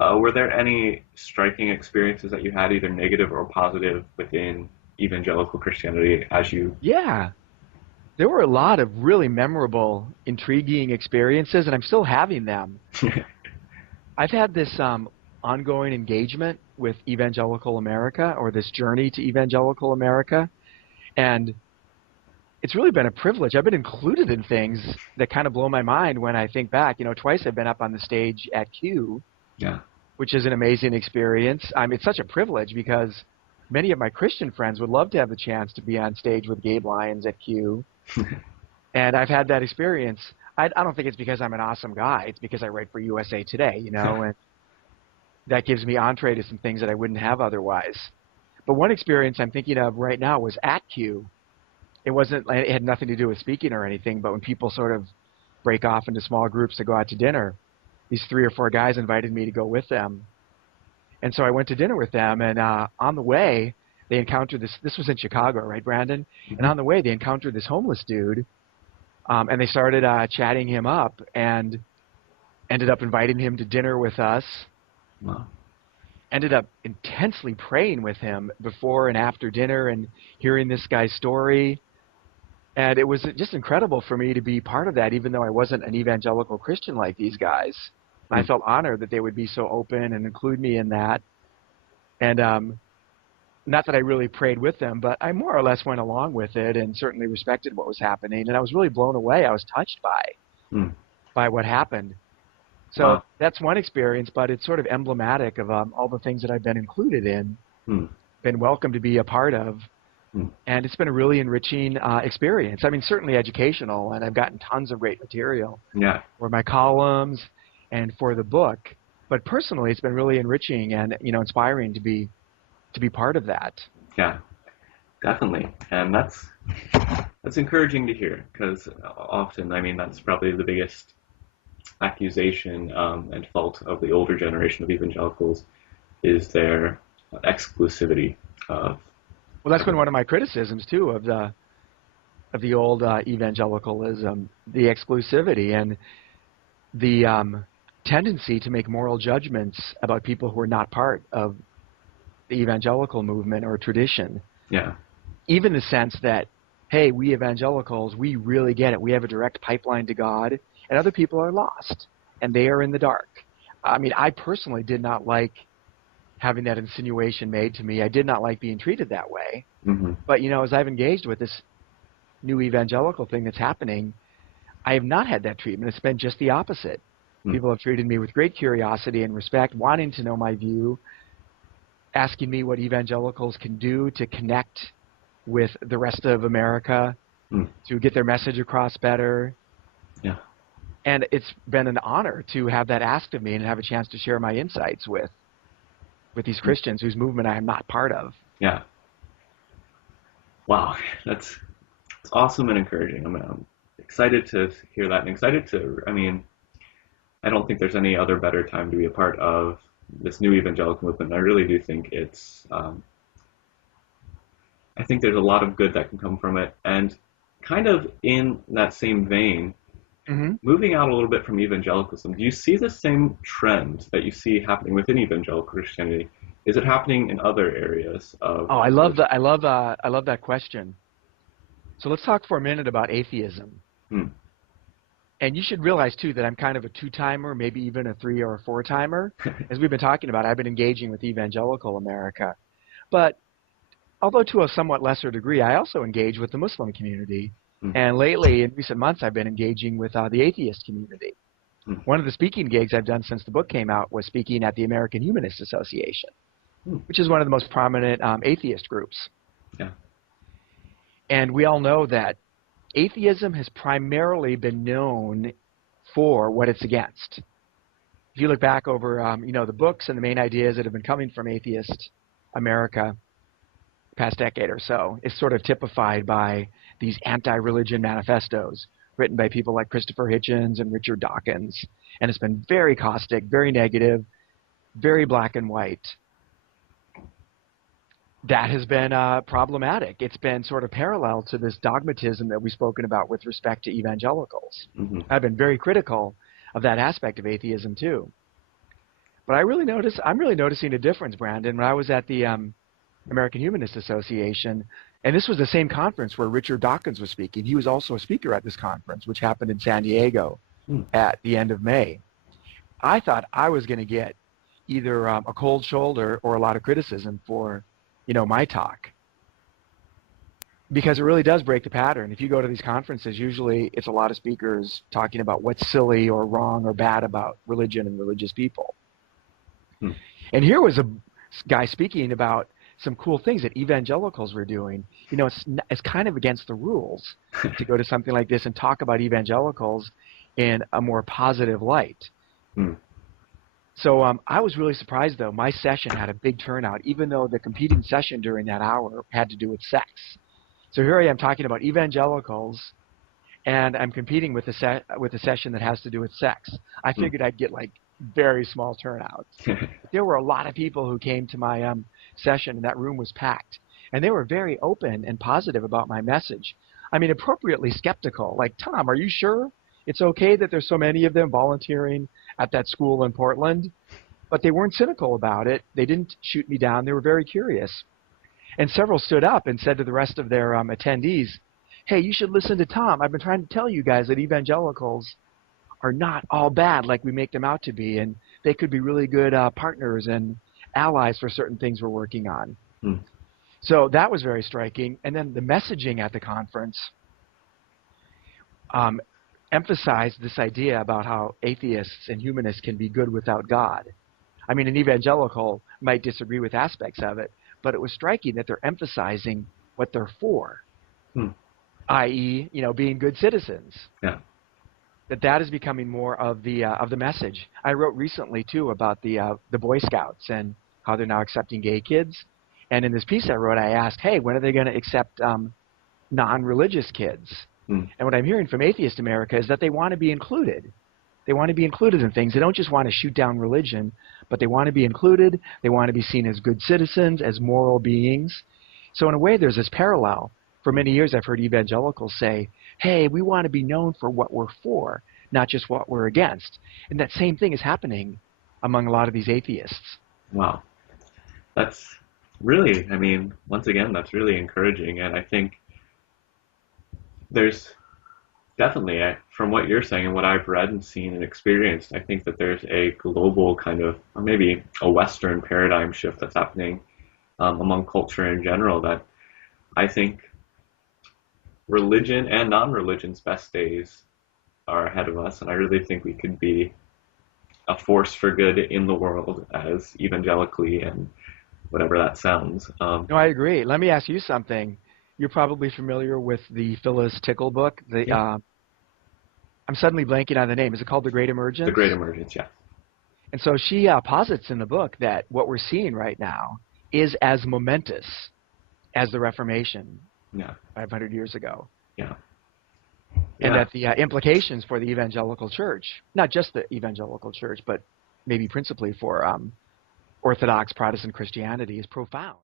Were there any striking experiences that you had, either negative or positive, within evangelical Christianity as you? Yeah, there were a lot of really memorable, intriguing experiences, and I'm still having them. I've had this ongoing engagement with Evangelical America, or this journey to Evangelical America, and it's really been a privilege. I've been included in things that kind of blow my mind when I think back. Twice I've been up on the stage at Q, Yeah. which is an amazing experience. It's such a privilege because many of my Christian friends would love to have the chance to be on stage with Gabe Lyons at Q, and I've had that experience. I don't think it's because I'm an awesome guy. It's because I write for USA Today, and that gives me entree to some things that I wouldn't have otherwise. But one experience I'm thinking of right now was at Q. It had nothing to do with speaking or anything, but when people sort of break off into small groups to go out to dinner, these 3 or 4 guys invited me to go with them. And so I went to dinner with them, and on the way, they encountered this was in Chicago, right, Brandon? Mm-hmm. And on the way, they encountered this homeless dude, and they started chatting him up and ended up inviting him to dinner with us. Wow. Ended up intensely praying with him before and after dinner and hearing this guy's story. And it was just incredible for me to be part of that, even though I wasn't an evangelical Christian like these guys. I felt honored that they would be so open and include me in that. And not that I really prayed with them, but I more or less went along with it and certainly respected what was happening. And I was really blown away. I was touched by what happened. So Wow. that's one experience, but it's sort of emblematic of all the things that I've been included in, been welcome to be a part of. And it's been a really enriching experience. Certainly educational, and I've gotten tons of great material for my columns and for the book. But personally, it's been really enriching and inspiring to be part of that. Yeah, definitely. And that's encouraging to hear, because often, that's probably the biggest accusation and fault of the older generation of evangelicals is their exclusivity of. Well, that's been one of my criticisms too of the old evangelicalism, the exclusivity and the tendency to make moral judgments about people who are not part of the evangelical movement or tradition. Yeah. Even the sense that, hey, we evangelicals, we really get it. We have a direct pipeline to God, and other people are lost, and they are in the dark. I personally did not like having that insinuation made to me. I did not like being treated that way. Mm-hmm. But, as I've engaged with this new evangelical thing that's happening, I have not had that treatment. It's been just the opposite. People have treated me with great curiosity and respect, wanting to know my view, asking me what evangelicals can do to connect with the rest of America, to get their message across better. Yeah. And it's been an honor to have that asked of me and have a chance to share my insights with these Christians whose movement I am not part of. Yeah. Wow, that's awesome and encouraging. I'm excited to hear that, and excited to, I don't think there's any other better time to be a part of this new evangelical movement. I really do think it's, I think there's a lot of good that can come from it. And kind of in that same vein, moving out a little bit from evangelicalism, do you see the same trend that you see happening within evangelical Christianity? Is it happening in other areas of? Oh, I love that question. So let's talk for a minute about atheism. And you should realize, too, that I'm kind of a 2-timer, maybe even a 3 or a 4-timer. As we've been talking about, I've been engaging with Evangelical America. But although to a somewhat lesser degree, I also engage with the Muslim community. And lately, in recent months, I've been engaging with the atheist community. One of the speaking gigs I've done since the book came out was speaking at the American Humanist Association, which is one of the most prominent atheist groups. Yeah. And we all know that atheism has primarily been known for what it's against. If you look back over, the books and the main ideas that have been coming from atheist America the past decade or so, is sort of typified by these anti-religion manifestos written by people like Christopher Hitchens and Richard Dawkins. And it's been very caustic, very negative, very black and white. That has been problematic. It's been sort of parallel to this dogmatism that we've spoken about with respect to evangelicals. I've been very critical of that aspect of atheism, too. But I'm really noticing a difference, Brandon. When I was at the American Humanist Association, and this was the same conference where Richard Dawkins was speaking. He was also a speaker at this conference, which happened in San Diego at the end of May. I thought I was going to get either a cold shoulder or a lot of criticism for, my talk. Because it really does break the pattern. If you go to these conferences, usually it's a lot of speakers talking about what's silly or wrong or bad about religion and religious people. And here was a guy speaking about some cool things that evangelicals were doing. It's kind of against the rules to go to something like this and talk about evangelicals in a more positive light. So I was really surprised, though. My session had a big turnout, even though the competing session during that hour had to do with sex. So here I am talking about evangelicals, and I'm competing with a session that has to do with sex. I figured I'd get like very small turnouts. There were a lot of people who came to my session, and that room was packed. And they were very open and positive about my message. I mean, appropriately skeptical. Like, Tom, are you sure it's okay that there's so many of them volunteering at that school in Portland? But they weren't cynical about it. They didn't shoot me down. They were very curious. And several stood up and said to the rest of their attendees, hey, you should listen to Tom. I've been trying to tell you guys that evangelicals are not all bad like we make them out to be, and they could be really good partners and allies for certain things we're working on. So that was very striking. And then the messaging at the conference emphasized this idea about how atheists and humanists can be good without God. I mean, an evangelical might disagree with aspects of it, but it was striking that they're emphasizing what they're for, i.e., being good citizens. Yeah. That is becoming more of the message. I wrote recently too about the Boy Scouts and how they're now accepting gay kids. And in this piece I wrote, I asked, hey, when are they going to accept non-religious kids? And what I'm hearing from Atheist America is that they want to be included. They want to be included in things. They don't just want to shoot down religion, but they want to be included. They want to be seen as good citizens, as moral beings. So in a way, there's this parallel. For many years, I've heard evangelicals say, hey, we want to be known for what we're for, not just what we're against. And that same thing is happening among a lot of these atheists. Wow. That's really, once again, that's really encouraging. And I think there's definitely, from what you're saying and what I've read and seen and experienced, I think that there's a global kind of, or maybe a Western paradigm shift that's happening among culture in general, that I think religion and non-religion's best days are ahead of us, and I really think we could be a force for good in the world as evangelically, and whatever that sounds. No, I agree. Let me ask you something. You're probably familiar with the Phyllis Tickle book. I'm suddenly blanking on the name. Is it called The Great Emergence? The Great Emergence, yeah. And so she posits in the book that what we're seeing right now is as momentous as the Reformation 500 years ago. Yeah. And that the implications for the evangelical church, not just the evangelical church, but maybe principally for Orthodox Protestant Christianity, is profound.